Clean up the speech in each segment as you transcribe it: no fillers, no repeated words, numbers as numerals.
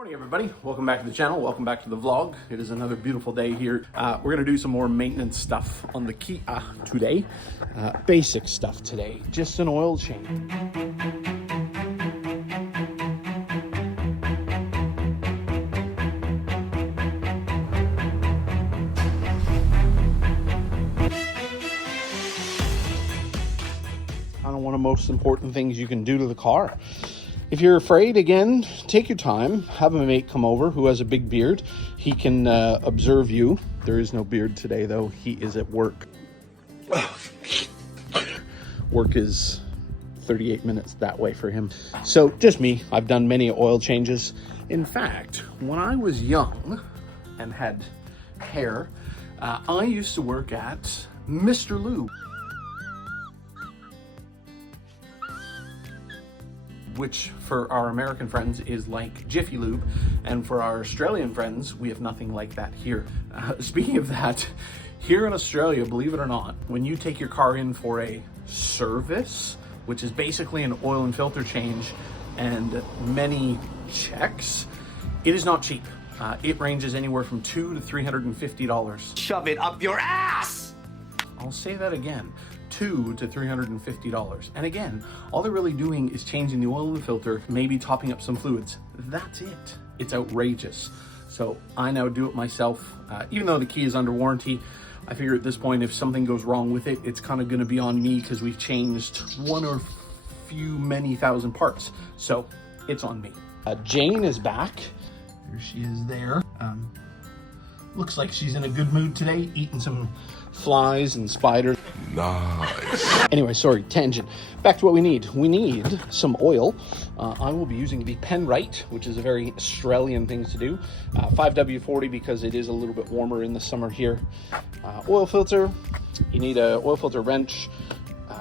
Morning everybody, welcome back to the channel, welcome back to the vlog. It is another beautiful day here. We're gonna do some more maintenance stuff on the Kia today. Basic stuff today, just an oil change. Kind of one of the most important things you can do to the car. If you're afraid, again, take your time. Have a mate come over who has a big beard. He can observe you. There is no beard today, though. He is at work. Work is 38 minutes that way for him. So just me. I've done many oil changes. In fact, when I was young and had hair, I used to work at Mr. Lube, which for our American friends is like Jiffy Lube, and for our Australian friends, we have nothing like that here. Speaking of that, here in Australia, believe it or not, when you take your car in for a service, which is basically an oil and filter change and many checks, it is not cheap. It ranges anywhere from $200 to $350. Shove it up your ass! I'll say that again. $200 to $350. And again, all they're really doing is changing the oil in the filter, maybe topping up some fluids. That's it. It's outrageous. So I now do it myself. Even though the Kia is under warranty, I figure at this point, if something goes wrong with it, it's kind of going to be on me because we've changed one or many thousand parts. So it's on me. Jane is back. There she is there. Looks like she's in a good mood today, eating some flies and spiders. Nice. Anyway, sorry, tangent. Back to what we need. We need some oil. I will be using the Penrite, which is a very Australian thing to do. 5W40 because it is a little bit warmer in the summer here. Oil filter. You need a oil filter wrench,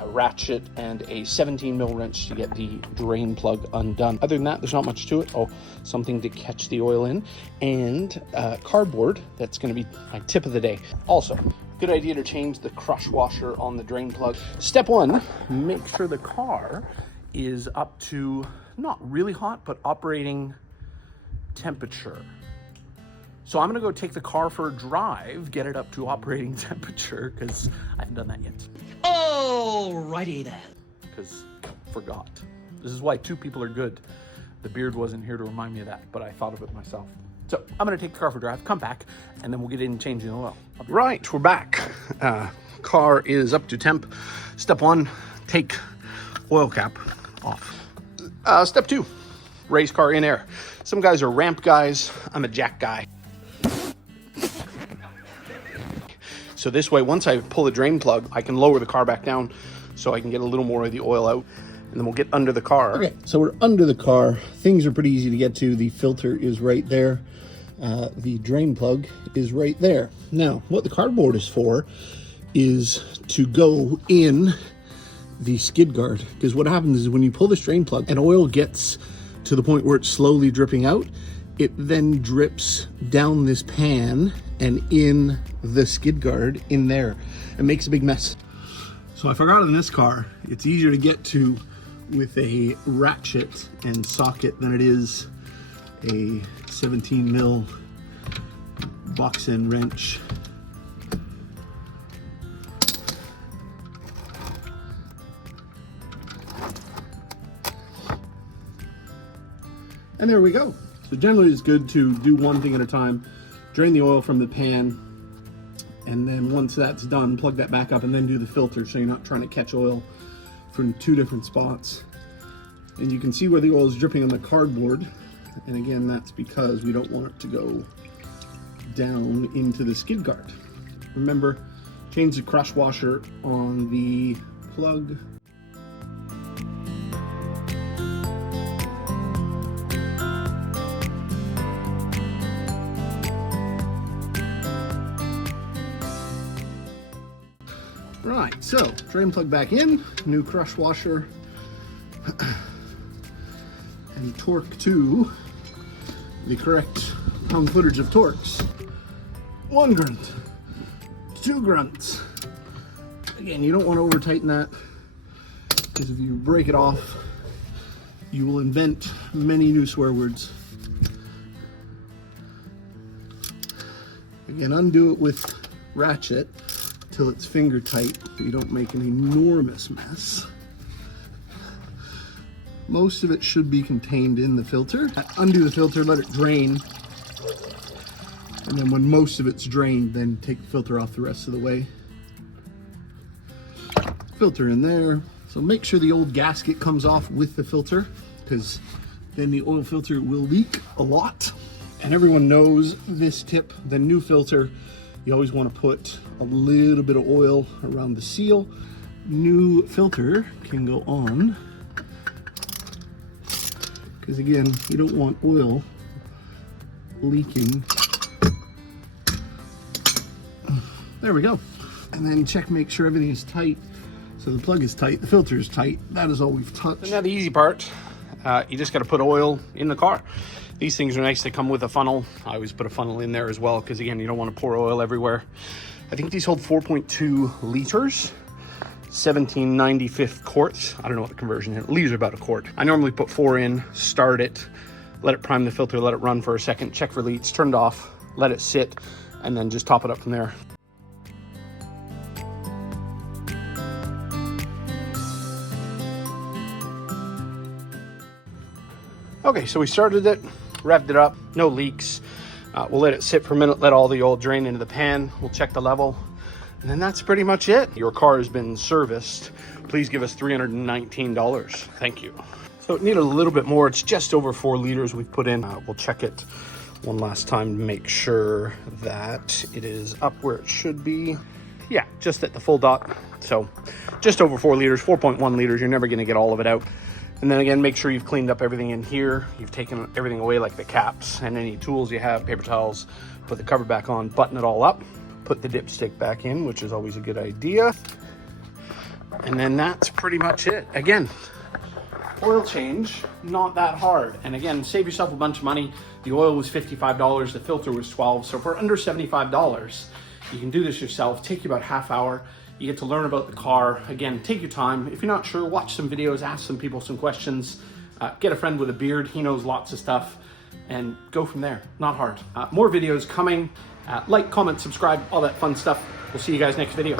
ratchet, and a 17mm wrench to get the drain plug undone. Other than that, there's not much to it. Oh, something to catch the oil in, and cardboard. That's going to be my tip of the day. Also, good idea to change the crush washer on the drain plug. Step one, make sure the car is up to not really hot, but operating temperature. So I'm gonna go take the car for a drive, get it up to operating temperature, because I haven't done that yet. Alrighty then. Because forgot. This is why two people are good. The beard wasn't here to remind me of that, but I thought of it myself. So I'm gonna take the car for a drive, come back, and then we'll get in and change the oil. Right, we're back. Car is up to temp. Step one, take oil cap off. Step two, raise car in air. Some guys are ramp guys. I'm a jack guy. So this way, once I pull the drain plug, I can lower the car back down so I can get a little more of the oil out, and then we'll get under the car. Okay, so we're under the car. Things are pretty easy to get to. The filter is right there. The drain plug is right there. Now, what the cardboard is for is to go in the skid guard, because what happens is when you pull this drain plug and oil gets to the point where it's slowly dripping out, it then drips down this pan and in the skid guard in there. It makes a big mess. So I forgot in this car, it's easier to get to with a ratchet and socket than it is a 17mm box end wrench. And there we go. So generally it's good to do one thing at a time. Drain the oil from the pan, and then once that's done, plug that back up and then do the filter so you're not trying to catch oil from two different spots. And you can see where the oil is dripping on the cardboard. And again, that's because we don't want it to go down into the skid guard. Remember, change the crush washer on the plug. Right, so drain plug back in, new crush washer, and torque to the correct pound footage of torques. 1 grunt, 2 grunts. Again, you don't want to over tighten that, because if you break it off, you will invent many new swear words. Again, undo it with ratchet till it's finger tight so you don't make an enormous mess. Most of it should be contained in the filter. Undo the filter, let it drain. And then when most of it's drained, then take the filter off the rest of the way. Filter in there. So make sure the old gasket comes off with the filter, because then the oil filter will leak a lot. And everyone knows this tip, the new filter, you always want to put a little bit of oil around the seal. New filter can go on, because again, you don't want oil leaking. There we go. And then check, make sure everything is tight. So the plug is tight, the filter is tight. That is all we've touched. And now the easy part, you just got to put oil in the car. These things are nice. They come with a funnel. I always put a funnel in there as well, because again, you don't want to pour oil everywhere. I think these hold 4.2 liters, 17/95 quarts. I don't know what the conversion is. Liters are about a quart. I normally put 4 in, start it, let it prime the filter, let it run for a second, check for leaks, turn it off, let it sit, and then just top it up from there. Okay, so we started it, revved it up, no leaks. We'll let it sit for a minute, let all the oil drain into the pan. We'll check the level, and then that's pretty much it. Your car has been serviced. Please give us $319. Thank you. So it needed a little bit more. It's just over 4 liters we've put in. We'll check it one last time to make sure that it is up where it should be. Yeah, just at the full dot. So just over 4 liters, 4.1 liters. You're never gonna get all of it out. And then again, make sure you've cleaned up everything in here. You've taken everything away, like the caps and any tools you have, paper towels, put the cover back on, button it all up, put the dipstick back in, which is always a good idea. And then that's pretty much it. Again, oil change, not that hard. And again, save yourself a bunch of money. The oil was $55, the filter was $12. So for under $75, you can do this yourself. Take you about half hour. You get to learn about the car. Again, take your time. If you're not sure, watch some videos, ask some people some questions, get a friend with a beard, he knows lots of stuff, and go from there. Not hard. More videos coming. Like, comment, subscribe, all that fun stuff. We'll see you guys next video.